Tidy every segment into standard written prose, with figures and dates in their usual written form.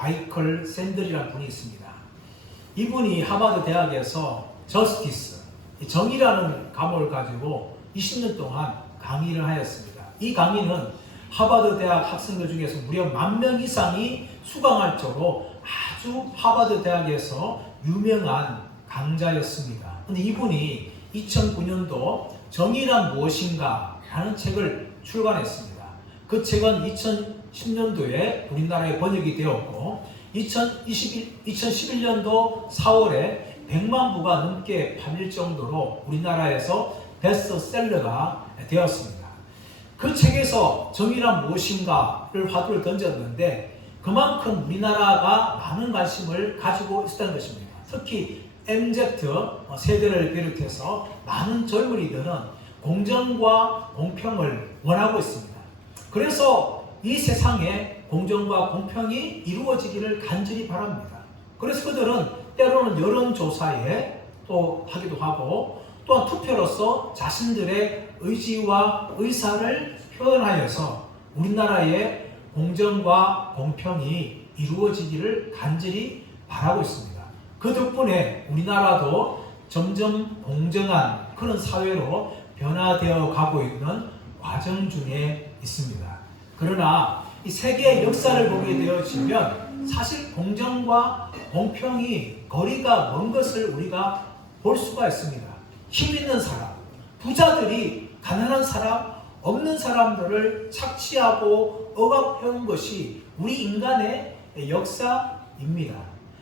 마이클 샌들이라는 분이 있습니다. 이분이 하버드 대학에서 저스티스, 정의라는 과목을 가지고 20년 동안 강의를 하였습니다. 이 강의는 하버드 대학 학생들 중에서 무려 10,000명 이상이 수강할 정도로 아주 하버드 대학에서 유명한 강자였습니다. 근데 이분이 2009년도 정의란 무엇인가 라는 책을 출간했습니다. 그 책은 2010년도에 우리나라에 번역이 되었고 2011년도 4월에 100만 부가 넘게 팔릴 정도로 우리나라에서 베스트셀러가 되었습니다. 그 책에서 정의란 무엇인가를 화두를 던졌는데 그만큼 우리나라가 많은 관심을 가지고 있었다는 것입니다. 특히 MZ 세대를 비롯해서 많은 젊은이들은 공정과 공평을 원하고 있습니다. 그래서 이 세상에 공정과 공평이 이루어지기를 간절히 바랍니다. 그래서 그들은 때로는 여론조사에 또 하기도 하고 또한 투표로서 자신들의 의지와 의사를 표현하여서 우리나라의 공정과 공평이 이루어지기를 간절히 바라고 있습니다. 그 덕분에 우리나라도 점점 공정한 그런 사회로 변화되어 가고 있는 과정 중에 있습니다. 그러나 이 세계의 역사를 보게 되어지면 사실 공정과 공평이 거리가 먼 것을 우리가 볼 수가 있습니다. 힘 있는 사람, 부자들이 가난한 사람, 없는 사람들을 착취하고 억압해온 것이 우리 인간의 역사입니다.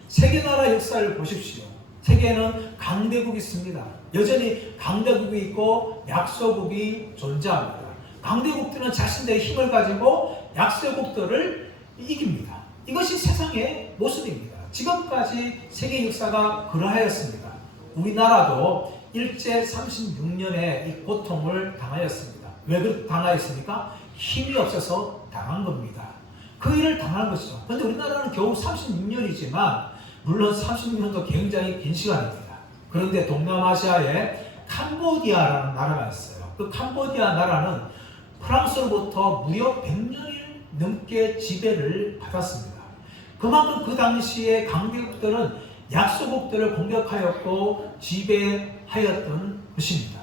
세계 나라 역사를 보십시오. 세계에는 강대국이 있습니다. 여전히 강대국이 있고 약소국이 존재합니다. 강대국들은 자신들의 힘을 가지고 약소국들을 이깁니다. 이것이 세상의 모습입니다. 지금까지 세계 역사가 그러하였습니다. 우리나라도 일제 36년의 이 고통을 당하였습니다. 왜 당하였습니까? 힘이 없어서 당한 겁니다. 그 일을 당한 것이죠. 그런데 우리나라는 겨우 36년이지만 물론 36년도 굉장히 긴 시간입니다. 그런데 동남아시아에 캄보디아라는 나라가 있어요. 그 캄보디아 나라는 프랑스로부터 무려 100년이 넘게 지배를 받았습니다. 그만큼 그 당시에 강대국들은 약소국들을 공격하였고 지배하였던 것입니다.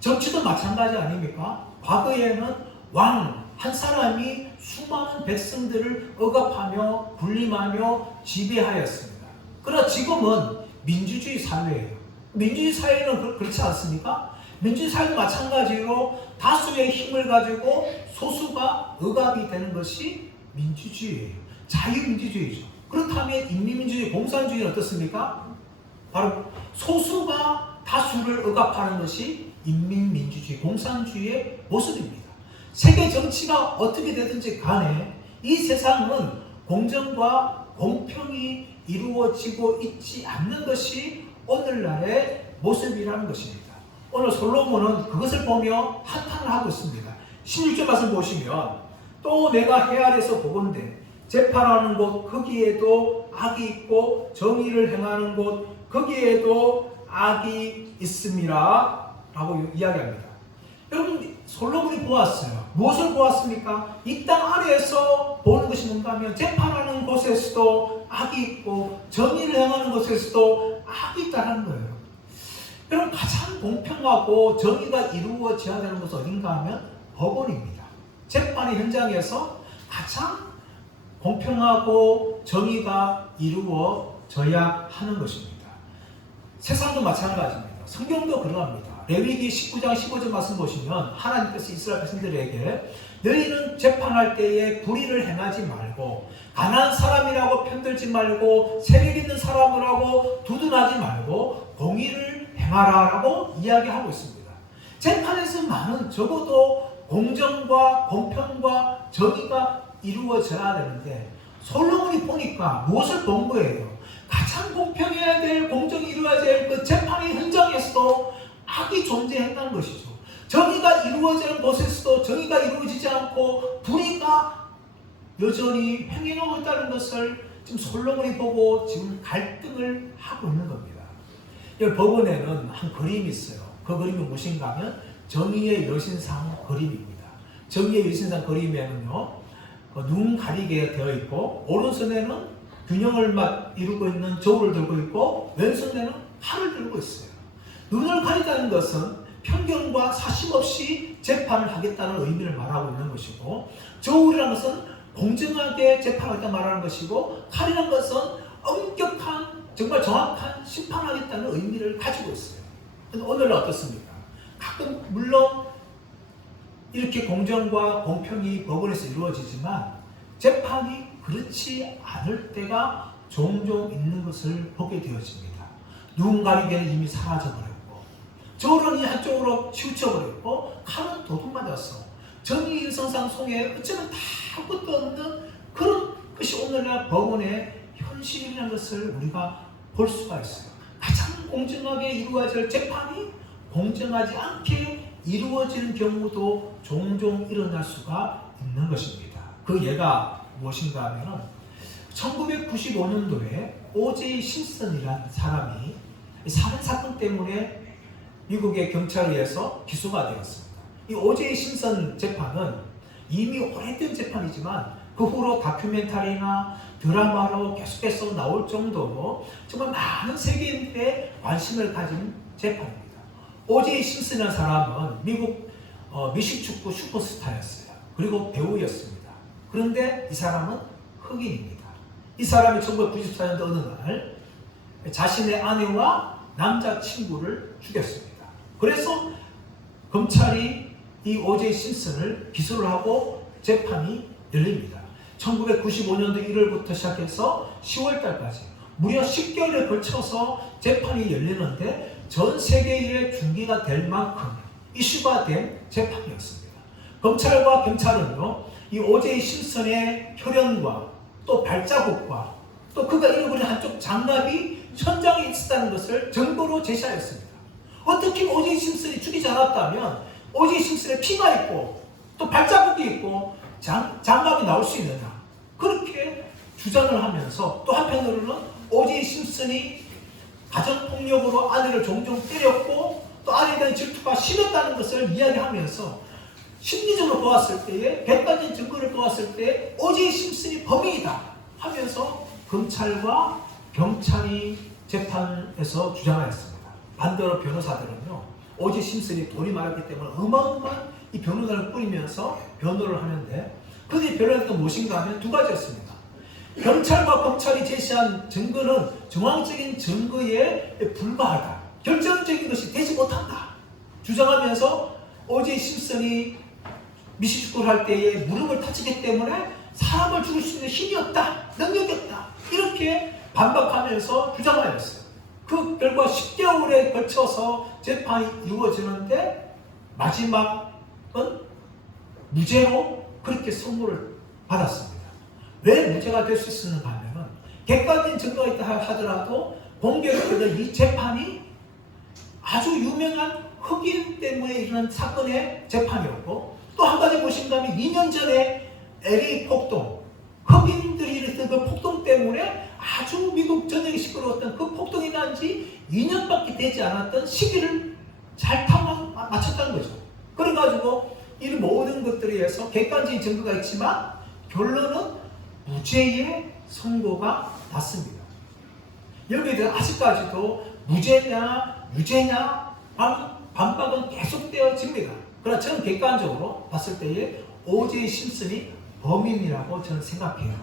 정치도 마찬가지 아닙니까? 과거에는 왕 한 사람이 수많은 백성들을 억압하며 군림하며 지배하였습니다. 그러나 지금은 민주주의 사회예요. 민주주의 사회는 그렇지 않습니까? 민주주의 사회도 마찬가지로 다수의 힘을 가지고 소수가 억압이 되는 것이 민주주의예요. 자유민주주의죠. 그렇다면 인민민주주의, 공산주의는 어떻습니까? 바로 소수가 다수를 억압하는 것이 인민민주주의, 공산주의의 모습입니다. 세계 정치가 어떻게 되든지 간에 이 세상은 공정과 공평이 이루어지고 있지 않는 것이 오늘날의 모습이라는 것입니다. 오늘 솔로몬은 그것을 보며 한탄을 하고 있습니다. 16절 말씀 보시면 또 내가 해 아래서 보건대 재판하는 곳 거기에도 악이 있고 정의를 행하는 곳 거기에도 악이 있음이라 라고 이야기합니다. 여러분 솔로몬이 보았어요. 무엇을 보았습니까? 이 땅 아래에서 보는 것이 뭔가 하면 재판하는 곳에서도 악이 있고 정의를 행하는 곳에서도 악이 있다는 거예요. 여러분 가장 공평하고 정의가 이루어져야 되는 것은 어딘가 하면 법원입니다. 재판의 현장에서 가장 공평하고 정의가 이루어져야 하는 것입니다. 세상도 마찬가지입니다. 성경도 그러합니다. 레위기 19장 15절 말씀 보시면 하나님께서 이스라엘 백성들에게 너희는 재판할 때에 불의를 행하지 말고 가난한 사람이라고 편들지 말고 세력 있는 사람이라고 두둔하지 말고 공의를 행하라 라고 이야기하고 있습니다. 재판에서만은 적어도 공정과 공평과 정의가 이루어져야 되는데 솔로몬이 보니까 무엇을 본 거예요? 가장 공평해야 될 공정이 이루어져야 될 그 재판의 현장에서도 악이 존재한다는 것이죠. 정의가 이루어지는 곳에서도 정의가 이루어지지 않고 불의가 여전히 횡행하고 있다는 것을 지금 솔로몬이 보고 지금 갈등을 하고 있는 겁니다. 이 법원에는 한 그림이 있어요. 그 그림이 무엇인가 하면 정의의 여신상 그림입니다. 정의의 여신상 그림에는요, 눈 가리게 되어 있고 오른손에는 균형을 이루고 있는 저울을 들고 있고 왼손에는 칼을 들고 있어요. 눈을 가리다는 것은 편견과 사심 없이 재판을 하겠다는 의미를 말하고 있는 것이고, 저울이라는 것은 공정하게 재판하겠다 말하는 것이고, 칼이라는 것은 엄격한 정말 정확한 심판하겠다는 의미를 가지고 있어요. 오늘은 어떻습니까? 가끔 물론 이렇게 공정과 공평이 법원에서 이루어지지만 재판이 그렇지 않을 때가 종종 있는 것을 보게 되어집니다. 눈 가리개는 이미 사라져버렸고, 저울은 한쪽으로 치우쳐버렸고, 칼은 도둑맞았어. 정의유성상 송에 어쩌면 다 아무것도 없는 그런 것이 오늘날 법원의 현실이라는 것을 우리가 볼 수가 있어요. 가장 공정하게 이루어질 재판이 공정하지 않게 이루어지는 경우도 종종 일어날 수가 있는 것입니다. 그 예가 무엇인가 하면 1995년도에 O.J. 심슨이라는 사람이 살인 사건 때문에 미국의 경찰에 의해서 기소가 되었습니다. 이 O.J. 심슨 재판은 이미 오래된 재판이지만 그 후로 다큐멘터리나 드라마로 계속해서 나올 정도로 정말 많은 세계인들의 관심을 가진 재판입니다. O.J. 심슨이라는 사람은 미국 미식축구 슈퍼스타였어요. 그리고 배우였습니다. 그런데 이 사람은 흑인입니다. 이 사람이 1994년도 어느 날 자신의 아내와 남자친구를 죽였습니다. 그래서 검찰이 이 O.J. 심슨을 기소를 하고 재판이 열립니다. 1995년도 1월부터 시작해서 10월달까지 무려 10개월에 걸쳐서 재판이 열리는데 전 세계에 중계가 될 만큼 이슈가 된 재판이었습니다. 검찰과 경찰은요, 이 O.J. 심슨의 혈흔과 또 발자국과 또 그가 잃어버린 한쪽 장갑이 현장에 있었다는 것을 증거로 제시하였습니다. 어떻게 O.J. 심슨이 죽이지 않았다면 O.J. 심슨의 피가 있고 또 발자국이 있고 장갑이 나올 수 있느냐, 그렇게 주장을 하면서 또 한편으로는 O.J. 심슨이 가정폭력으로 아내를 종종 때렸고 또 아내에 대한 질투가 심했다는 것을 이야기하면서 심리적으로 보았을 때에 객관적인 증거를 보았을 때 O.J. 심슨이 범인이다 하면서 검찰과 경찰이 재판에서 주장하였습니다. 반대로 변호사들은요, O.J. 심슨이 돈이 많았기 때문에 어마어마한 이 변호사를 꾸리면서 변호를 하는데, 그들이 변호한 게 무엇인가 하면 두 가지였습니다. 경찰과 검찰이 제시한 증거는 정황적인 증거에 불과하다, 결정적인 것이 되지 못한다 주장하면서 O.J. 심슨이 미식축구를 할 때에 무릎을 다치기 때문에 사람을 죽일 수 있는 힘이 없다, 능력이 없다, 이렇게 반박하면서 주장하였어요. 그 결과 10개월에 걸쳐서 재판이 이루어지는데 마지막은 무죄로 그렇게 선고를 받았습니다. 왜 무죄가 될 수 있었는가 하면 객관적인 증거가 있다 하더라도 공개되던 이 재판이 아주 유명한 흑인 때문에 일어난 사건의 재판이었고, 또 한 가지 보신다면 2년 전에 LA 폭동, 흑인들이 일으켰던 그 폭동 때문에 아주 미국 전역이 시끄러웠던 그 폭동이 난 지 2년밖에 되지 않았던 시기를 잘 맞췄다는 거죠. 그래가지고 이 모든 것들에 의해서 객관적인 증거가 있지만 결론은 무죄의 선고가 났습니다. 여기에 대해서 아직까지도 무죄냐 유죄냐 반박은 계속되어집니다. 그러나 저는 객관적으로 봤을 때에 O.J. 심슨이 범인이라고 저는 생각해요.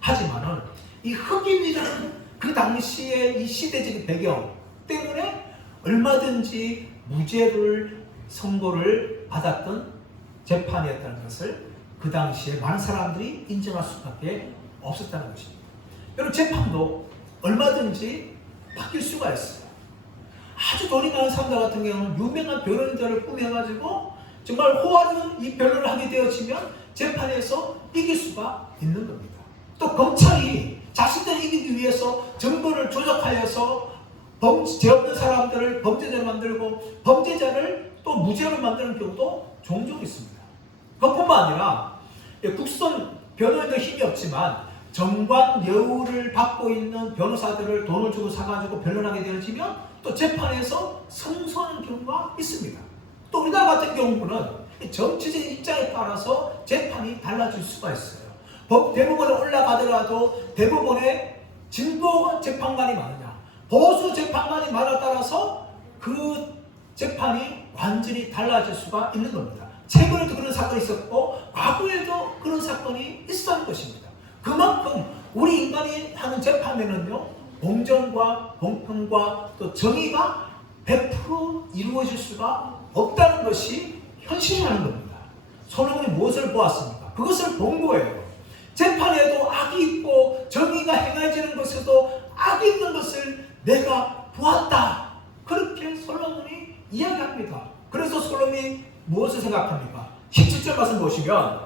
하지만은 이 흑인이라는 그 당시의 이 시대적인 배경 때문에 얼마든지 무죄를 선고를 받았던 재판이었다는 것을 그 당시에 많은 사람들이 인정할 수밖에 없었다는 것입니다. 여러분, 재판도 얼마든지 바뀔 수가 있어요. 아주 돈이 많은 사람들 같은 경우는 유명한 변호인들을 꾸며가지고 정말 호화로운 이 변론을 하게 되어지면 재판에서 이길 수가 있는 겁니다. 또 검찰이 자신들이 이기기 위해서 증거를 조작하여서 죄 없는 사람들을 범죄자로 만들고 범죄자를 또 무죄로 만드는 경우도 종종 있습니다. 그뿐만 아니라 국선 변호인들 힘이 없지만 정관 여우를 받고 있는 변호사들을 돈을 주고 사가지고 변론하게 되어지면 또 재판에서 승소하는 경우가 있습니다. 또 우리나라 같은 경우는 정치적인 입장에 따라서 재판이 달라질 수가 있어요. 대법원에 올라가더라도 대법원의 진보 재판관이 많으냐, 보수 재판관이 많아 따라서 그 재판이 완전히 달라질 수가 있는 겁니다. 최근에도 그런 사건이 있었고 과거에도 그런 사건이 있었던 것입니다. 그만큼 우리 인간이 하는 재판에는요, 공정과 공평과 또 정의가 100% 이루어질 수가 없다는 것이 현실이라는 겁니다. 솔로몬이 무엇을 보았습니까? 그것을 본 거예요. 재판에도 악이 있고 정의가 행해지는 것에도 악이 있는 것을 내가 보았다. 그렇게 솔로몬이 이야기합니다. 그래서 솔로몬이 무엇을 생각합니까? 17절 말씀 보시면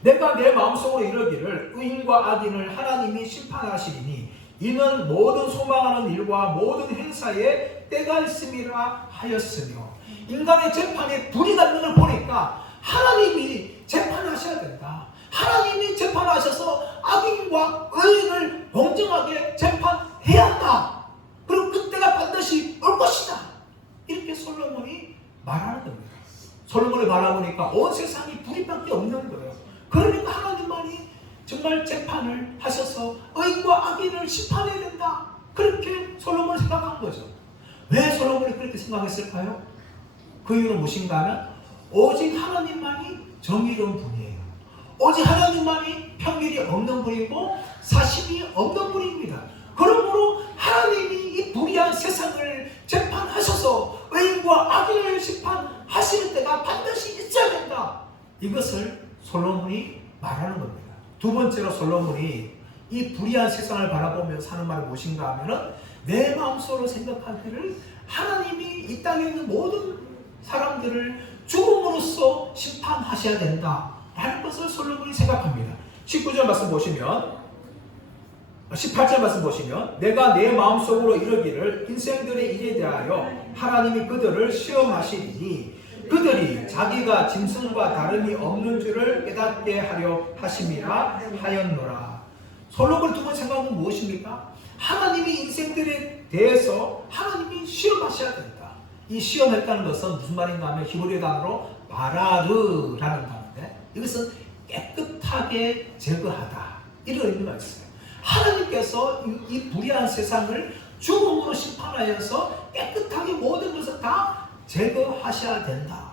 내가 내 마음속으로 이르기를 의인과 악인을 하나님이 심판하시리니 이는 모든 소망하는 일과 모든 행사에 때가 있음이라 하였으며, 인간의 재판에 불이 닿는 걸 보니까 하나님이 재판하셔야 된다. 하나님이 재판하셔서 악인과 의인을 공정하게 재판해야 한다. 그리고 그때가 반드시 올 것이다. 이렇게 솔로몬이 말하는 겁니다. 솔로몬을 바라보니까 온 세상이 불의밖에 없는 거예요. 그러니까 하나님만이 정말 재판을 하셔서 의인과 악인을 심판해야 된다. 그렇게 솔로몬을 생각한 거죠. 왜 솔로몬이 그렇게 생각했을까요? 그 이유는 무엇인가 하면 오직 하나님만이 정의로운 분이에요. 오직 하나님만이 편견이 없는 분이고 사심이 없는 분입니다. 그러므로 하나님이 이 불의한 세상을 재판하셔서 의인과 악인을 심판하시는 때가 반드시 있어야 된다. 이것을 솔로몬이 말하는 겁니다. 두 번째로 솔로몬이 이 불의한 세상을 바라보면서 하는 말이 무엇인가 하면은 내 마음속으로 생각하기를 하나님이 이 땅에 있는 모든 사람들을 죽음으로써 심판하셔야 된다 라는 것을 솔로몬이 생각합니다. 19절 말씀 보시면 18절 말씀 보시면 내가 내 마음속으로 이르기를 인생들의 일에 대하여 하나님이 그들을 시험하시리니 그들이 자기가 짐승과 다름이 없는 줄을 깨닫게 하려 하심이라 하였노라. 솔로몬 두 번 생각은 무엇입니까? 하나님이 인생들에 대해서 하나님이 시험하셔야 된다. 이 시험했다는 것은 무슨 말인가 하면 히브리 단어로 바라르라는 단어인데 이것은 깨끗하게 제거하다 이런 의미가 있어요. 하나님께서 이 불의한 세상을 죽음으로 심판하여서 깨끗하게 모든 것을 다 제거하셔야 된다.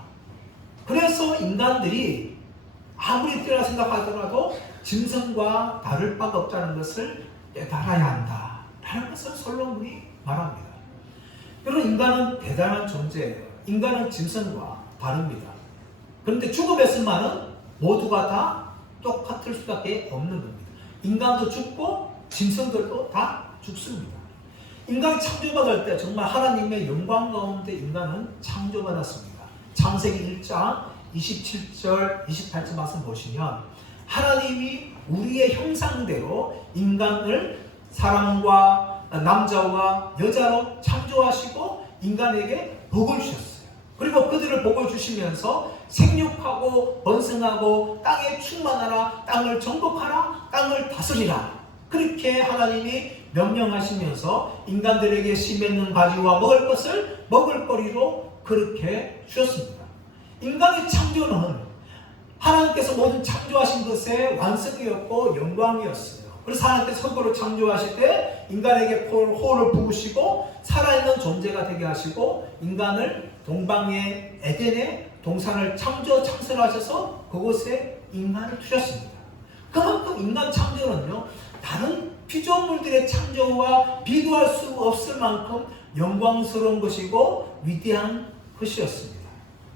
그래서 인간들이 아무리 뛰어나 생각하더라도 짐승과 다를 바가 없다는 것을 깨달아야 한다 라는 것을 솔로몬이 말합니다. 여러분, 인간은 대단한 존재예요. 인간은 짐승과 다릅니다. 그런데 죽음에서만은 모두가 다 똑같을 수밖에 없는 겁니다. 인간도 죽고 짐승들도 다 죽습니다. 인간이 창조받을 때 정말 하나님의 영광 가운데 인간은 창조받았습니다. 창세기 1장 27절 28절 말씀 보시면 하나님이 우리의 형상대로 인간을 사람과 남자와 여자로 창조하시고 인간에게 복을 주셨어요. 그리고 그들을 복을 주시면서 생육하고 번성하고 땅에 충만하라, 땅을 정복하라, 땅을 다스리라 그렇게 하나님이 명령하시면서 인간들에게 씨 맺는 가지와 먹을 것을 먹을거리로 그렇게 주셨습니다. 인간의 창조는 하나님께서 모든 창조하신 것의 완성이었고 영광이었어요. 그래서 하나님께서 흙으로 창조하실 때 인간에게 호를 부으시고 살아있는 존재가 되게 하시고 인간을 동방의 에덴의 동산을 창설하셔서 그곳에 인간을 두셨습니다. 그만큼 인간 창조는요 다른 피조물들의 창조와 비교할 수 없을 만큼 영광스러운 것이고 위대한 것이었습니다.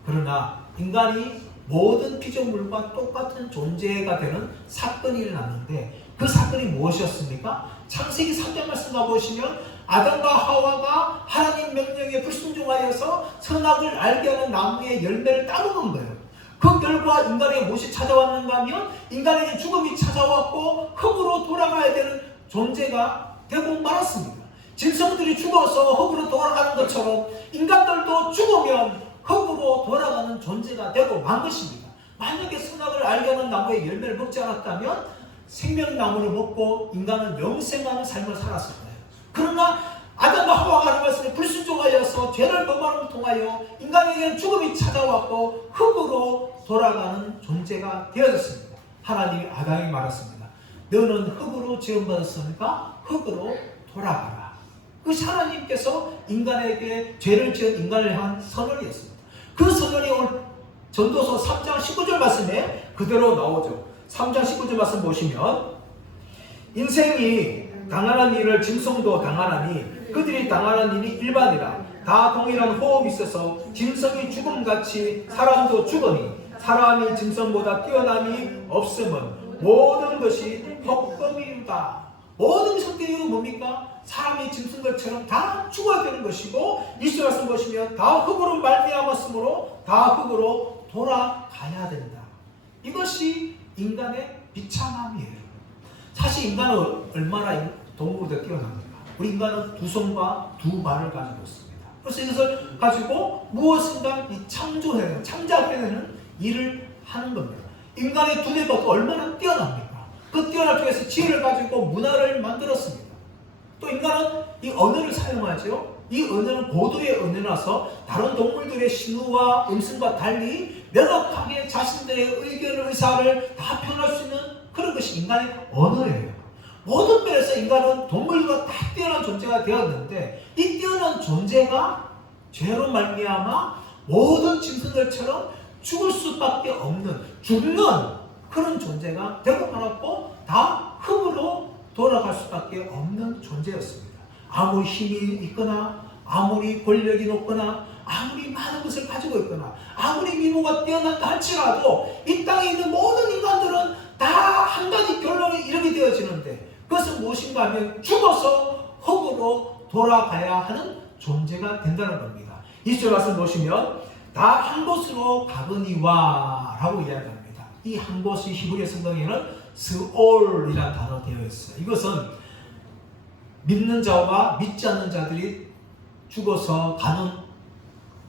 그러나 인간이 모든 피조물과 똑같은 존재가 되는 사건이 일어났는데 그 사건이 무엇이었습니까? 창세기 3장 말씀 가보시면 아담과 하와가 하나님 명령에 불순종하여서 선악을 알게 하는 나무의 열매를 따먹은 거예요. 그 결과 인간에게 무엇이 찾아왔는가 하면 인간에게 죽음이 찾아왔고 흙으로 돌아가야 되는 존재가 되고 말았습니다. 짐승들이 죽어서 흙으로 돌아가는 것처럼 인간들도 죽으면 흙으로 돌아가는 존재가 되고 만 것입니다. 만약에 선악을 알게 하는 나무의 열매를 먹지 않았다면 생명나무를 먹고 인간은 영생하는 삶을 살았을 거예요. 그러나 아담과 하와가 하는 말씀에 불순종하여서 죄를 범함을 통하여 인간에게는 죽음이 찾아왔고 흙으로 돌아가는 존재가 되어졌습니다. 하나님이 아담에게 말했습니다. 너는 흙으로 지음받았으니까 흙으로 돌아가라. 그것이 하나님께서 인간에게 죄를 지은 인간을 향한 선언이었습니다. 그 선언이 오늘 전도서 3장 19절 말씀에 그대로 나오죠. 3장 19절 말씀 보시면 인생이 당하는 일을 짐승도 당하나니 그들이 당하는 일이 일반이라. 다 동일한 호흡이 있어서 짐승이 죽음같이 사람도 죽으니 사람이 짐승보다 뛰어남이 없음은 모든 것이 헛금이다. 모든 것이 헛금이 뭡니까? 사람이 짐승들처럼 다 죽어야 되는 것이고 20절 말씀 보시면 다 흙으로 말미암았으므로 다 흙으로 돌아가야 된다. 이것이 인간의 비참함이에요. 사실 인간은 얼마나 동물보다 뛰어납니까? 우리 인간은 두 손과 두 발을 가지고 있습니다. 그래서 이것을 가지고 무엇인가 창조해내는, 창작해내는 일을 하는 겁니다. 인간의 두뇌가 얼마나 뛰어납니까? 그 뛰어난 쪽에서 지혜를 가지고 문화를 만들었습니다. 또 인간은 이 언어를 사용하죠. 이 언어는 고도의 언어라서 다른 동물들의 신호와 음성과 달리 명확하게 자신들의 의견을, 의사를 다 표현할 수 있는 그런 것이 인간의 언어예요. 모든 면에서 인간은 동물과 다 뛰어난 존재가 되었는데 이 뛰어난 존재가 죄로 말미암아 모든 짐승들처럼 죽을 수밖에 없는, 죽는 그런 존재가 되고 말았고 다 흙으로 돌아갈 수밖에 없는 존재였습니다. 아무리 힘이 있거나 아무리 권력이 높거나 아무리 많은 것을 가지고 있거나 아무리 미모가 뛰어난다 할지라도 이 땅에 있는 모든 인간들은 다 한 가지 결론에 이르게 되어지는데 그것은 무엇인가 하면 죽어서 흙으로 돌아가야 하는 존재가 된다는 겁니다. 20절 말씀 보시면 다 한 곳으로 가거니와 라고 이야기합니다. 이 한 곳이 히브리 성경에는 스올이라는 단어로 되어 있어요. 이것은 믿는 자와 믿지 않는 자들이 죽어서 가는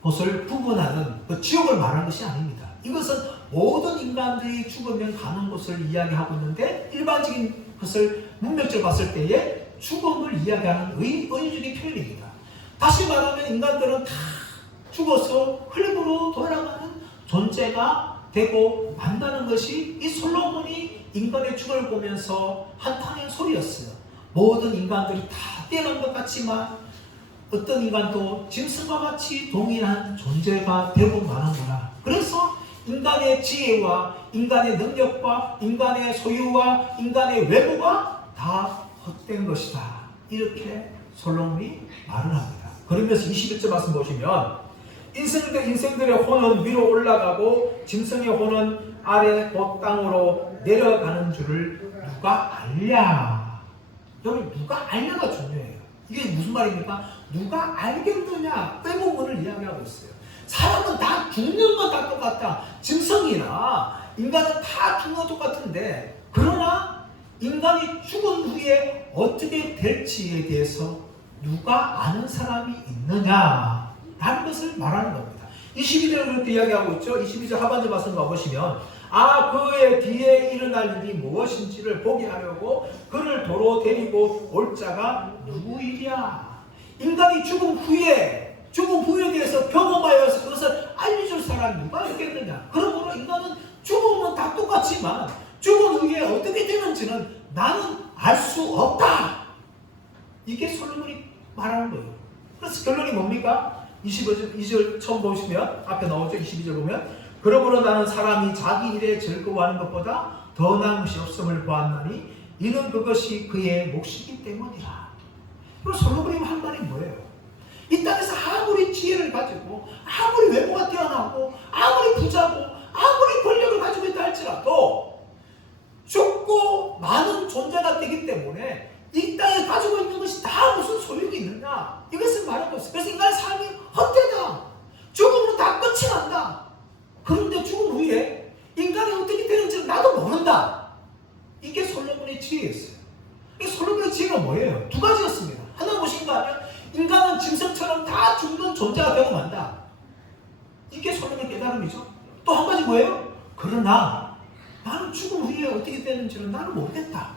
곳을 구분하는 그 지옥을 말하는 것이 아닙니다. 이것은 모든 인간들이 죽으면 가는 곳을 이야기하고 있는데 일반적인 것을 문맥적으로 봤을 때에 죽음을 이야기하는 의의적인 표현입니다. 다시 말하면 인간들은 다 죽어서 흙으로 돌아가는 존재가 되고 만다는 것이 이 솔로몬이 인간의 죽음을 보면서 한탄의 소리였어요. 모든 인간들이 다 뛰어난 것 같지만 어떤 인간도 짐승과 같이 동일한 존재가 되고 마는구나. 그래서 인간의 지혜와 인간의 능력과 인간의 소유와 인간의 외모가 다 헛된 것이다. 이렇게 솔로몬이 말을 합니다. 그러면서 21절 말씀 보시면 인생들의 혼은 위로 올라가고 짐승의 혼은 아래 곧 땅으로 내려가는 줄을 누가 알랴. 여러분 누가 알냐가 중요해요. 이게 무슨 말입니까? 누가 알겠느냐 그 부분을 이야기하고 있어요. 사람은 다 죽는 건 다 똑같다. 짐승이나 인간은 다 죽는 건 똑같은데 그러나 인간이 죽은 후에 어떻게 될지에 대해서 누가 아는 사람이 있느냐 라는 것을 말하는 겁니다. 22절을 그렇게 이야기하고 있죠. 22절 하반절 말씀 가보시면 그의 뒤에 일어날 일이 무엇인지를 보게 하려고 그를 도로 데리고 올 자가 누구이랴. 인간이 죽은 후에 대해서 경험하여서 그것을 알려줄 사람이 누가 있겠느냐. 그러므로 인간은 죽음은 다 똑같지만 죽은 후에 어떻게 되는지는 나는 알 수 없다. 이게 솔로몬이 말하는 거예요. 그래서 결론이 뭡니까? 22절 처음 보시면 앞에 나오죠. 22절 보면 그러므로 나는 사람이 자기 일에 즐거워하는 것보다 더 나은 것이 없음을 보았나니 이는 그것이 그의 몫이기 때문이라. 그리고 솔로몬이 한 말이 뭐예요? 이 땅에서 아무리 지혜를 가지고 아무리 외모가 뛰어나고 아무리 부자고 아무리 권력을 가지고 있다 할지라도 죽고 많은 존재가 되기 때문에 이 땅에 가지고 있는 것이 다 무슨 소용이 있느냐 이것을 말하고 있어요. 그래서 인간의 삶이 헛되다. 죽음으로 다 끝이 난다. 그런데 죽음 후에 인간이 어떻게 되는지 나도 모른다. 이게 솔로몬의 지혜였어요. 이 솔로몬의 지혜가 뭐예요? 두 가지였습니다. 하나 무엇인가 하면 인간은 짐승처럼 다 죽는 존재가 되고 만다. 이게 솔로몬의 깨달음이죠. 또 한 가지 뭐예요? 그러나 나는 죽음 후에 어떻게 되는지는 나는 모르겠다.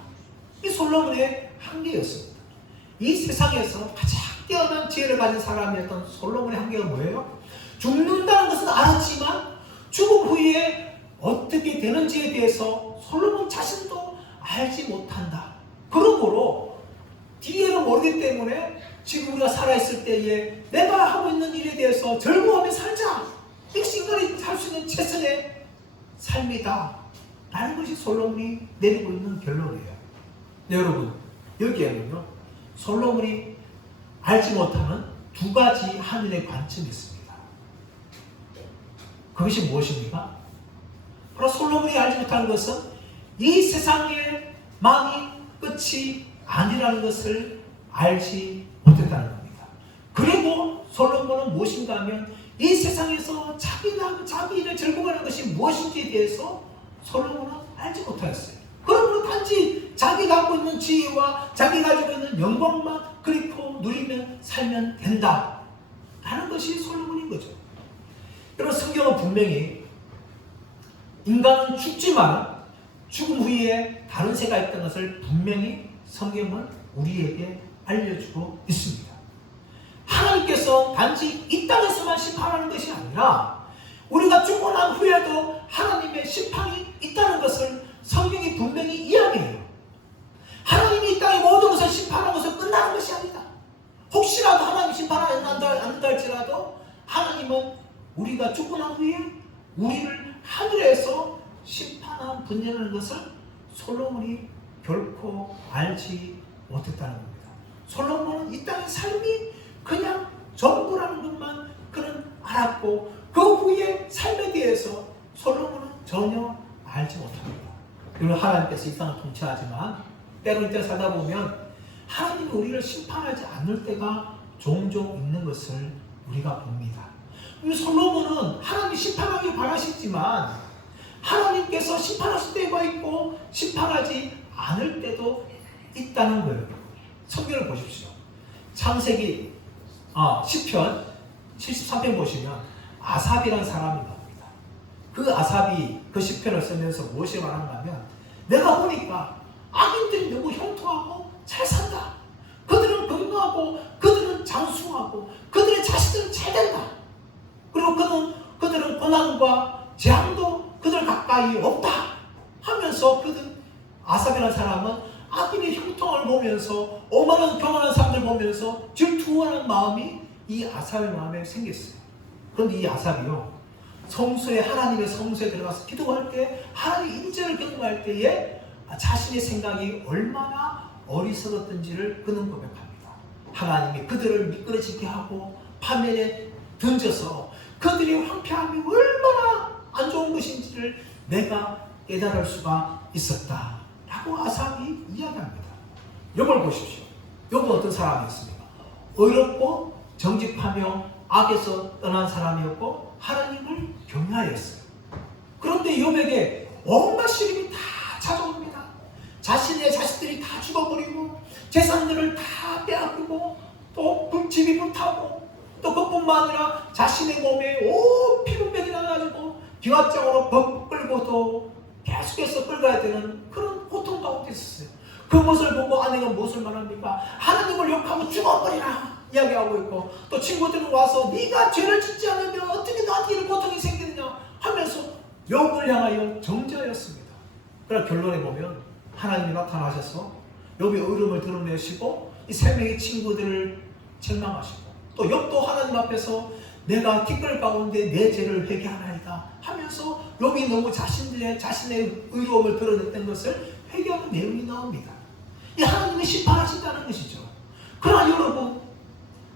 이 솔로몬의 한계였습니다. 이 세상에서 가장 뛰어난 지혜를 가진 사람이었던 솔로몬의 한계가 뭐예요? 죽는다는 것은 알았지만 죽음 후에 어떻게 되는지에 대해서 솔로몬 자신도 알지 못한다. 그러므로 뒤에는 모르기 때문에 지금 우리가 살아있을 때에 내가 하고 있는 일에 대해서 즐거워하며 살자. 이것이 인간이 살 수 있는 최선의 삶이다 라는 것이 솔로몬이 내리고 있는 결론이에요. 네, 여러분, 여기에는요 솔로몬이 알지 못하는 두 가지 하늘의 관점이 있습니다. 그것이 무엇입니까? 바로 솔로몬이 알지 못하는 것은 이 세상의 망이 끝이 아니라는 것을 알지 못했다는 겁니다. 그리고 솔로몬은 무엇인가 하면 이 세상에서 자기 일에 즐거워하는 것이 무엇인지에 대해서 솔로몬은 알지 못하였어요. 그러므로 단지 자기 갖고 있는 지혜와 자기 가지고 있는 영광만 그리고 누리면 살면 된다 라는 것이 솔로몬인 거죠. 여러분, 성경은 분명히 인간은 죽지만 죽음 후에 다른 세가 있다는 것을 분명히 성경은 우리에게 알려주고 있습니다. 하나님께서 단지 이 땅에서만 심판하는 것이 아니라 우리가 죽고 난 후에도 하나님의 심판이 있다는 것을 성경이 분명히 이야기해요. 하나님이 이 땅의 모든 것을 심판하는 것은 끝나는 것이 아니다. 혹시라도 하나님 심판을 안 한다 할지라도 하나님은 우리가 죽고 난 후에 우리를 하늘에서 심판한 분이라는 것을 솔로몬이 결코 알지 못했다는 겁니다. 솔로몬은 이 땅의 삶이 그냥 전부라는 것만 그는 알았고 그 후에 삶에 대해서 솔로몬은 전혀 알지 못합니다. 그리고 하나님께서 이 땅을 통치하지만 때로 이때 살다 보면 하나님이 우리를 심판하지 않을 때가 종종 있는 것을 우리가 봅니다. 솔로몬은 하나님이 심판하길 바라시지만 하나님께서 심판하실 때가 있고 심판하지 않을 때도 있다는 거예요. 성경을 보십시오. 창세기 시편 73편 보시면 아삽이라는 사람이 나옵니다. 그 아삽이 그 시편을 쓰면서 무엇이 말하는가 하면 내가 보니까 악인들이 너무 형통하고 잘 산다. 그들은 건강하고 그들은 장수하고 그들의 자식들은 잘 된다. 그리고 그들은 고난과 재앙도 그들 가까이 없다 하면서 아삽이라는 사람은 악인의 형통을 보면서 오만한 교만한 사람들 보면서 질투하는 마음이 이 아삽의 마음에 생겼어요. 그런데 이 아삽이요 하나님의 성소에 들어가서 기도할 때 하나님의 인재를 경험할 때에 자신의 생각이 얼마나 어리석었던지를 그는 고백합니다. 하나님이 그들을 미끄러지게 하고 파멸에 던져서 그들의 황폐함이 얼마나 안 좋은 것인지를 내가 깨달을 수가 있었다 라고 아삽이 이야기합니다. 욥을 보십시오. 욥은 어떤 사람이었습니까? 의롭고 정직하며 악에서 떠난 사람이었고 하나님을 경외하였어요. 그런데 욥에게 온갖 시름이 다 찾아옵니다. 자신의 자식들이 다 죽어버리고 재산들을 다 빼앗기고 또 집이 불타고 또 그뿐만 아니라 자신의 몸에 온 피부병이 나가지고 기왓장으로 벅 끌고도 계속해서 끌어야 되는 그런 고통 가운데 있었어요. 그 모습을 보고 아내가 무엇을 말합니까? 하나님을 욕하고 죽어버리라 이야기하고 있고 또 친구들은 와서 네가 죄를 짓지 않으면 어떻게 나한테 이런 고통이 생기느냐 하면서 욥을 향하여 정죄하였습니다. 그러나 결론에 보면 하나님이 나타나셔서 욥의 의로움을 드러내시고 이 세 명의 친구들을 책망하시고 또 욥도 하나님 앞에서 내가 티끌 가운데 내 죄를 회개하나이다 하면서 욥이 너무 자신의 의로움을 드러냈던 것을 회개하는 내용이 나옵니다. 이 하나님이 심판하신다는 것이죠. 그러나 여러분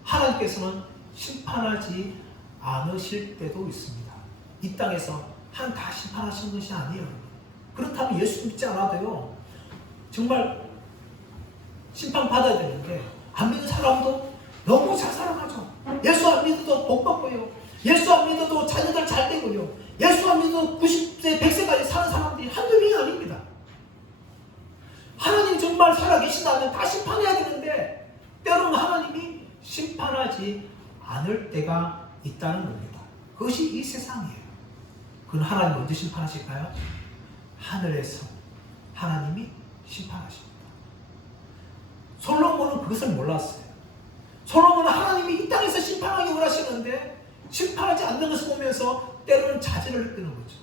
하나님께서는 심판하지 않으실 때도 있습니다. 이 땅에서 다 심판하시는 것이 아니에요. 그렇다면 예수 믿지 않아도요 정말 심판받아야 되는데 안 믿는 사람도 너무 잘 살아가죠. 예수 안 믿어도 복 받고요. 예수 안 믿어도 자녀들 잘 되고요. 예수 안 믿어도 90세, 100세까지 사는 사람들이 한두 명이 아닙니다. 하나님 정말 살아계신다면 다 심판해야 되는데 때로는 하나님이 심판하지 않을 때가 있다는 겁니다. 그것이 이 세상이에요. 그건 하나님 언제 심판하실까요? 하늘에서 하나님이 심판하십니다. 솔로몬은 그것을 몰랐어요. 솔로몬은 하나님이 이 땅에서 심판하기 원하시는데 심판하지 않는 것을 보면서 때로는 자제를 느끼는 거죠.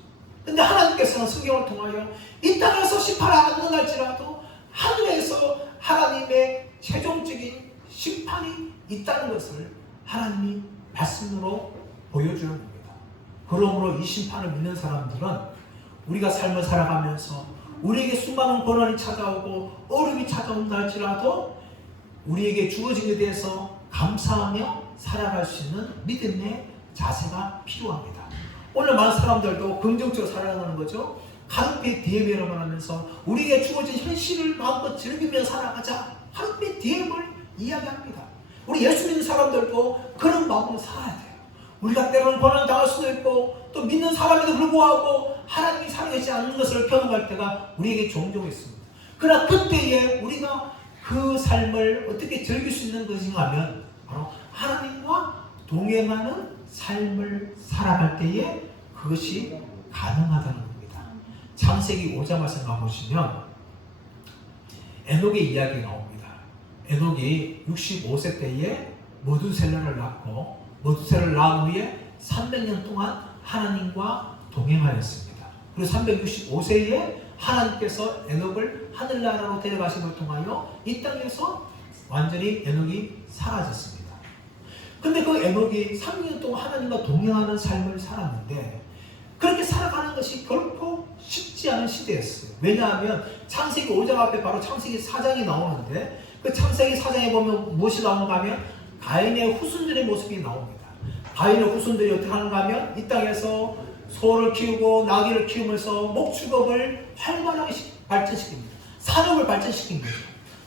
근데 하나님께서는 성경을 통하여 이 땅에서 심판을 안 능할지라도 하늘에서 하나님의 최종적인 심판이 있다는 것을 하나님이 말씀으로 보여주는 겁니다. 그러므로 이 심판을 믿는 사람들은 우리가 삶을 살아가면서 우리에게 수많은 고난이 찾아오고 어려움이 찾아온다 할지라도 우리에게 주어진 것에 대해서 감사하며 살아갈 수 있는 믿음의 자세가 필요합니다. 오늘 많은 사람들도 긍정적으로 살아가는 거죠. 카르페 디엠이라고 하면서 우리에게 주어진 현실을 마음껏 즐기며 살아가자. 카르페 디엠을 이야기합니다. 우리 예수 믿는 사람들도 그런 마음으로 살아야 돼요. 우리가 때로는 고난 당할 수도 있고 또 믿는 사람에도 불구하고 하나님이 살아계시지 않는 것을 경험할 때가 우리에게 종종 있습니다. 그러나 그때에 우리가 그 삶을 어떻게 즐길 수 있는 것인가 하면 바로 하나님과 동행하는 삶을 살아갈 때에 그것이 가능하다는 겁니다. 창세기 5장 말씀 가보시면 에녹의 이야기가 나옵니다. 에녹이 65세 때에 머두셀라를 낳고 머두셀라를 낳은 후에 300년 동안 하나님과 동행하였습니다. 그리고 365세에 하나님께서 에녹을 하늘나라로 데려가심을 통하여 이 땅에서 완전히 에녹이 사라졌습니다. 근데 그 에녹이 3년 동안 하나님과 동행하는 삶을 살았는데 그렇게 살아가는 것이 결코 쉽지 않은 시대였어요. 왜냐하면 창세기 5장 앞에 바로 창세기 4장이 나오는데 그 창세기 4장에 보면 무엇이 나오는가 하면 가인의 후손들의 모습이 나옵니다. 가인의 후손들이 어떻게 하는가 하면 이 땅에서 소를 키우고 나귀를 키우면서 목축업을 활발하게 발전시킵니다. 산업을 발전시킨 거죠.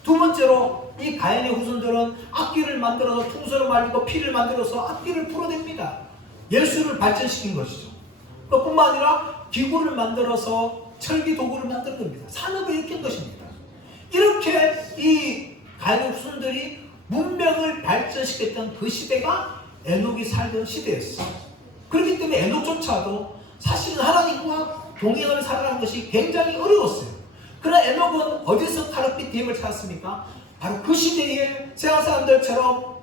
두 번째로 이 가인의 후손들은 악기를 만들어서 퉁소를 말리고 피를 만들어서 악기를 풀어냅니다. 예술을 발전시킨 것이죠. 그뿐만 아니라 기구를 만들어서 철기 도구를 만든 겁니다. 산업을 일으킨 것입니다. 이렇게 이 가인의 후손들이 문명을 발전시켰던 그 시대가 에녹이 살던 시대였어요. 그렇기 때문에 에녹조차도 사실은 하나님과 동행을 살아가는 것이 굉장히 어려웠어요. 그러나 에녹은 어디서 카르페 디엠을 찾았습니까? 바로 그 시대에 세상 사람들처럼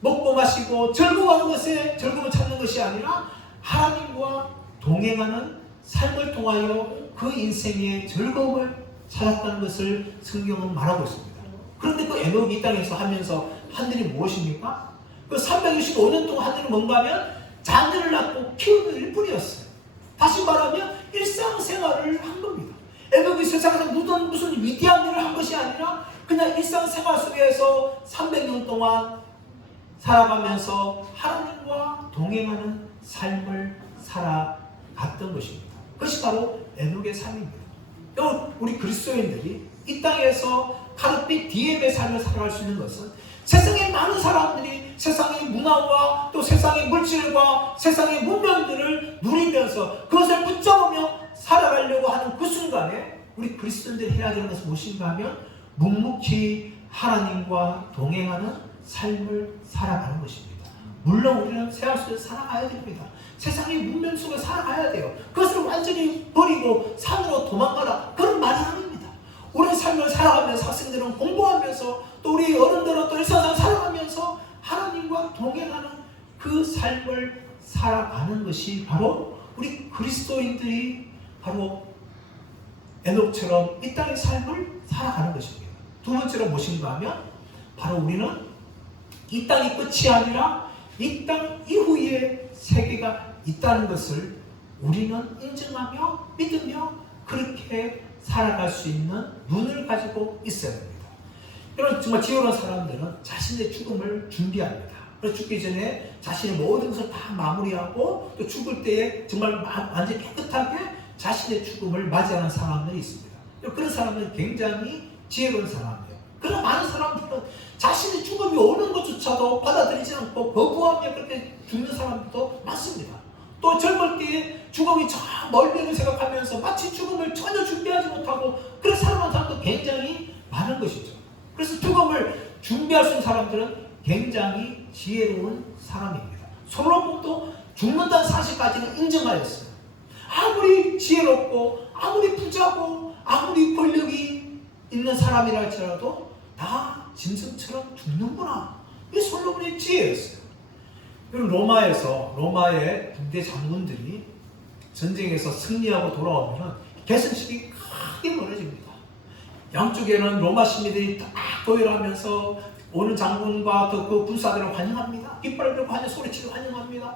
먹고 마시고 즐거워하는 것에 즐거움을 찾는 것이 아니라 하나님과 동행하는 삶을 통하여 그 인생의 즐거움을 찾았다는 것을 성경은 말하고 있습니다. 그런데 그 에녹이 이 땅에서 하면서 한 일이 무엇입니까? 그 365년 동안 한 일은 뭔가 하면 자녀를 낳고 키우는 일뿐이었어요. 다시 말하면 일상생활을 한 겁니다. 에녹이 세상에서 무슨 위대한 일을 한 것이 아니라 그냥 일상생활 속에서 300년 동안 살아가면서 하나님과 동행하는 삶을 살아갔던 것입니다. 그것이 바로 에녹의 삶입니다. 우리 그리스도인들이 이 땅에서 카르페 디엠의 삶을 살아갈 수 있는 것은 세상에 많은 사람들이 세상의 문화와 또 세상의 물질과 세상의 문명들을 누리면서 그것을 붙잡으며 살아가려고 하는 그 순간에 우리 그리스도인들이 해야 되는 것은 무엇인가 하면 묵묵히 하나님과 동행하는 삶을 살아가는 것입니다. 물론 우리는 세상 속에서 살아가야 됩니다. 세상의 문명 속에 살아가야 돼요. 그것을 완전히 버리고 산으로 도망가라 그런 말이 아닙니다. 우리 삶을 살아가면서 학생들은 공부하면서 또 우리 어른들은 또 일상생활 살아가면서 하나님과 동행하는 그 삶을 살아가는 것이 바로 우리 그리스도인들이 바로 에녹처럼 이 땅의 삶을 살아가는 것입니다. 두 번째로 무엇인가 하면 바로 우리는 이 땅이 끝이 아니라 이 땅 이후의 세계가 있다는 것을 우리는 인정하며 믿으며 그렇게 살아갈 수 있는 눈을 가지고 있어야 됩니다. 여러분 정말 지혜로운 사람들은 자신의 죽음을 준비합니다. 그래서 죽기 전에 자신의 모든 것을 다 마무리하고 또 죽을 때에 정말 완전히 깨끗하게 자신의 죽음을 맞이하는 사람들이 있습니다. 그런 사람들은 굉장히 지혜로운 사람이에요. 그러나 많은 사람들은 자신의 죽음이 오는 것조차도 받아들이지 않고 거부하며 그렇게 죽는 사람들도 많습니다. 또 젊을 때에 죽음이 저 멀리를 생각하면서 마치 죽음을 전혀 준비하지 못하고 그런 사람도 굉장히 많은 것이죠. 그래서 죽음을 준비할 수 있는 사람들은 굉장히 지혜로운 사람입니다. 솔로몬도 죽는다는 사실까지는 인정하였어요. 아무리 지혜롭고 아무리 부자고 아무리 권력이 있는 사람이라 할지라도 다 짐승처럼 죽는구나. 이게 솔로몬의 지혜였어요. 로마의 군대 장군들이 전쟁에서 승리하고 돌아오면 개선식이 크게 벌어집니다. 양쪽에는 로마 시민들이 다 도열하면서 오는 장군과 그 군사들을 환영합니다. 깃발을 들고 소리치고 환영합니다.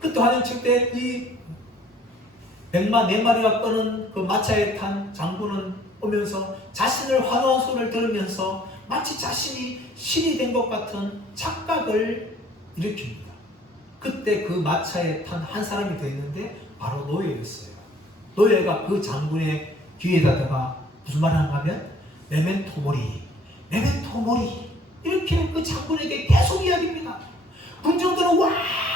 그때 환영칠 때 이 104마리가 끄는 그 마차에 탄 장군은 오면서 자신을 환호한 소리를 들으면서 마치 자신이 신이 된 것 같은 착각을 일으킵니다. 그때 그 마차에 탄 한 사람이 되었는데 바로 노예였어요. 노예가 그 장군의 귀에다가 무슨 말을 하는가 하면 메멘토 모리, 메멘토 모리 이렇게 그 장군에게 계속 이야기합니다. 군중들은 와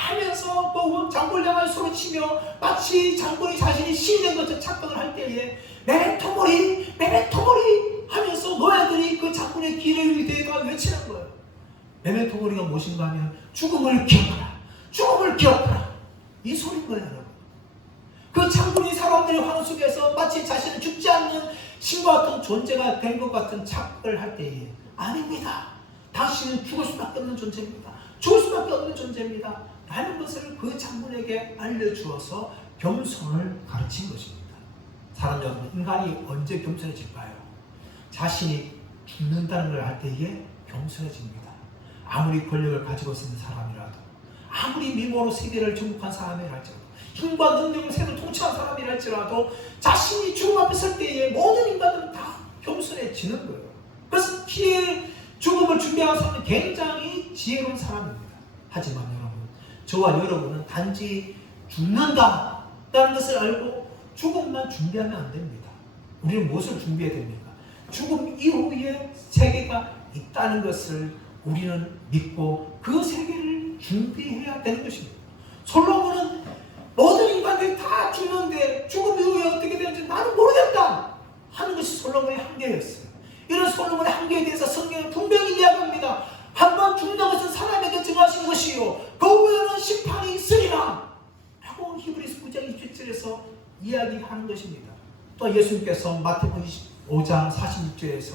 하면서 뭐 장군을 향해 소리치며 마치 장군이 자신이 신이 된 것처럼 착각을 할 때에 메멘토 모리, 메멘토 모리 하면서 노예들이 그 장군의 귀를 대가 외치는 거예요. 메멘토 모리가 무엇인가 하면 죽음을 기억하라, 죽음을 기억하라 이 소리인 거예요. 여러분. 그 장군이 사람들의 환호 속에서 마치 자신은 죽지 않는 신과 같은 존재가 된 것 같은 착각을 할 때에 아닙니다. 당신은 죽을 수밖에 없는 존재입니다. 죽을 수밖에 없는 존재입니다. 라는 것을 그 장군에게 알려주어서 겸손을 가르친 것입니다. 사람 여러분, 인간이 언제 겸손해질까요? 자신이 죽는다는 걸 할 때에 겸손해집니다. 아무리 권력을 가지고 있는 사람이라도, 아무리 미모로 세계를 정복한 사람이랄지라도, 힘과 능력으로 세계를 통치한 사람이랄지라도 자신이 죽음 앞에 설 때에 모든 인간들은 다 겸손해지는 거예요. 그래서 죽음을 준비한 사람은 굉장히 지혜로운 사람입니다. 하지만 여러분, 저와 여러분은 단지 죽는다라는 것을 알고 죽음만 준비하면 안 됩니다. 우리는 무엇을 준비해야 됩니까? 죽음 이후에 세계가 있다는 것을 우리는 믿고 그 세계를 준비해야 되는 것입니다. 솔로몬은 모든 인간들이 다 죽는데 죽음 이후에 어떻게 되는지 나는 모르겠다 하는 것이 솔로몬의 한계였어요. 이런 솔로몬의 한계에 대해서 성경은 분명히 이야기합니다. 한번 죽는 것은 사람에게 정하신 것이요 그 후에는 심판이 있으리라 라고 히브리서 9장 27절에서 이야기하는 것입니다. 또 예수님께서 마태복음 25장 46절에서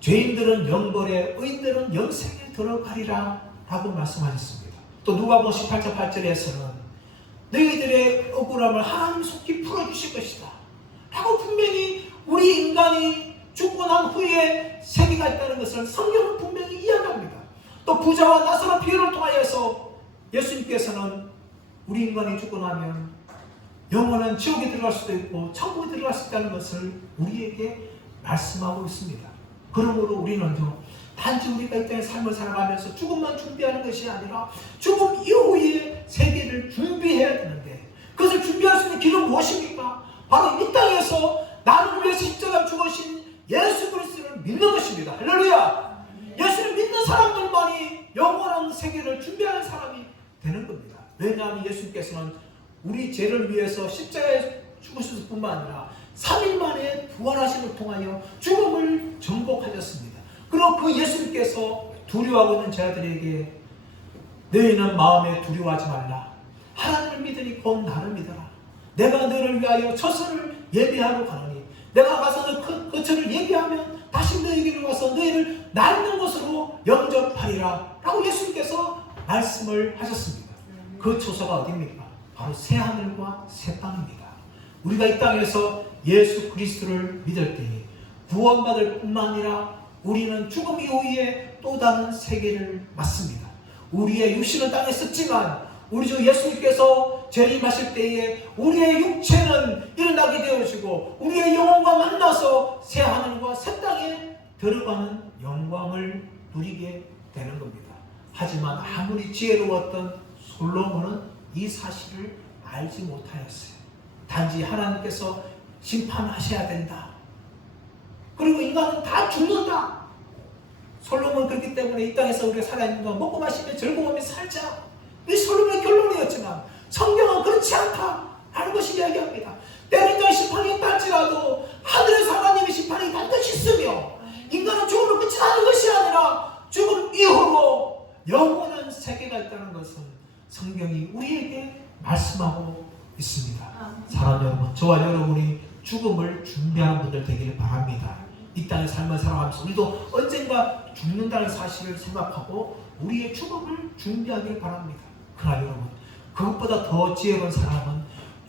죄인들은 영벌에 의인들은 영생에 들어가리라 라고 말씀하셨습니다. 또 누가복음 18장 8절에서는 너희들의 억울함을 하나님 속히 풀어주실 것이다 라고 분명히 우리 인간이 죽고 난 후에 세계가 있다는 것을 성경은 분명히 이야기합니다. 또 부자와 나사로 비유를 통하여서 예수님께서는 우리 인간이 죽고 나면 영혼은 지옥에 들어갈 수도 있고 천국에 들어갈 수 있다는 것을 우리에게 말씀하고 있습니다. 그러므로 우리는요, 단지 우리가 이 땅의 삶을 살아가면서 죽음만 준비하는 것이 아니라 죽음 이후에 세계를 준비해야 되는데, 그것을 준비할 수 있는 길은 무엇입니까? 바로 이 땅에서 나를 위해서 십자가에 죽으신 예수 그리스도를 믿는 것입니다. 할렐루야! 예수를 믿는 사람들만이 영원한 세계를 준비하는 사람이 되는 겁니다. 왜냐하면 예수님께서는 우리 죄를 위해서 십자가에 죽으셨을 뿐만 아니라 3일 만에 부활하심을 통하여 죽음을 정복하셨습니다. 그리고 그 예수님께서 두려워하고 있는 자들에게 너희는 마음에 두려워하지 말라. 하나님을 믿으니 곧 나를 믿어라. 내가 너를 위하여 처소를 예비하러 가노니 내가 가서 그 처를 예비하면 다시 너희에게로 와서 너희를 나 있는 곳으로 영접하리라 라고 예수님께서 말씀을 하셨습니다. 그 처소가 어디입니까? 바로 새하늘과 새 땅입니다. 우리가 이 땅에서 예수 그리스도를 믿을 때에 구원받을 뿐만 아니라 우리는 죽음 이후에 또 다른 세계를 맞습니다. 우리의 육신은 땅에 썼지만 우리 주 예수님께서 재림하실 때에 우리의 육체는 일어나게 되어지고 우리의 영혼과 만나서 새하늘과 새 땅에 들어가는 영광을 누리게 되는 겁니다. 하지만 아무리 지혜로웠던 솔로몬은 이 사실을 알지 못하였어요. 단지 하나님께서 심판하셔야 된다. 그리고 인간은 다 죽는다. 솔로몬은 그렇기 때문에 이 땅에서 우리가 살아있는 동안 먹고 마시며 즐거움에 살자. 이 솔로몬의 결론이었지만 성경은 그렇지 않다 하는 것이 이야기합니다. 때는 심판이 있다 할지라도 하늘에서 하나님의 심판이 반드시 있으며 인간은 죽음으로 끝이 나는 것이 아니라 죽음 이후로 영원한 세계가 있다는 것은 성경이 우리에게 말씀하고 있습니다. 사랑하는 여러분, 저와 여러분이 죽음을 준비하는 분들 되기를 바랍니다. 이 땅의 삶을 살아가면서 우리도 언젠가 죽는다는 사실을 생각하고 우리의 죽음을 준비하기를 바랍니다. 그러나 여러분, 그것보다 더 지혜로운 사람은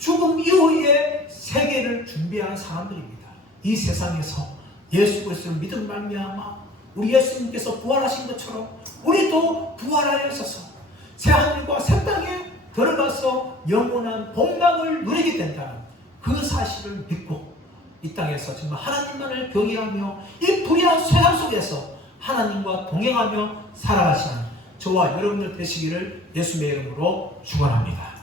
죽음 이후의 세계를 준비하는 사람들입니다. 이 세상에서 예수 그리스도를 믿음 말미암아 우리 예수님께서 부활하신 것처럼 우리도 부활하여서 새하늘과 새 땅에 들어가서 영원한 복락을 누리게 된다는 그 사실을 믿고 이 땅에서 정말 하나님만을 경외하며 이 불의한 세상 속에서 하나님과 동행하며 살아가시는 저와 여러분들 되시기를 예수님의 이름으로 축원합니다.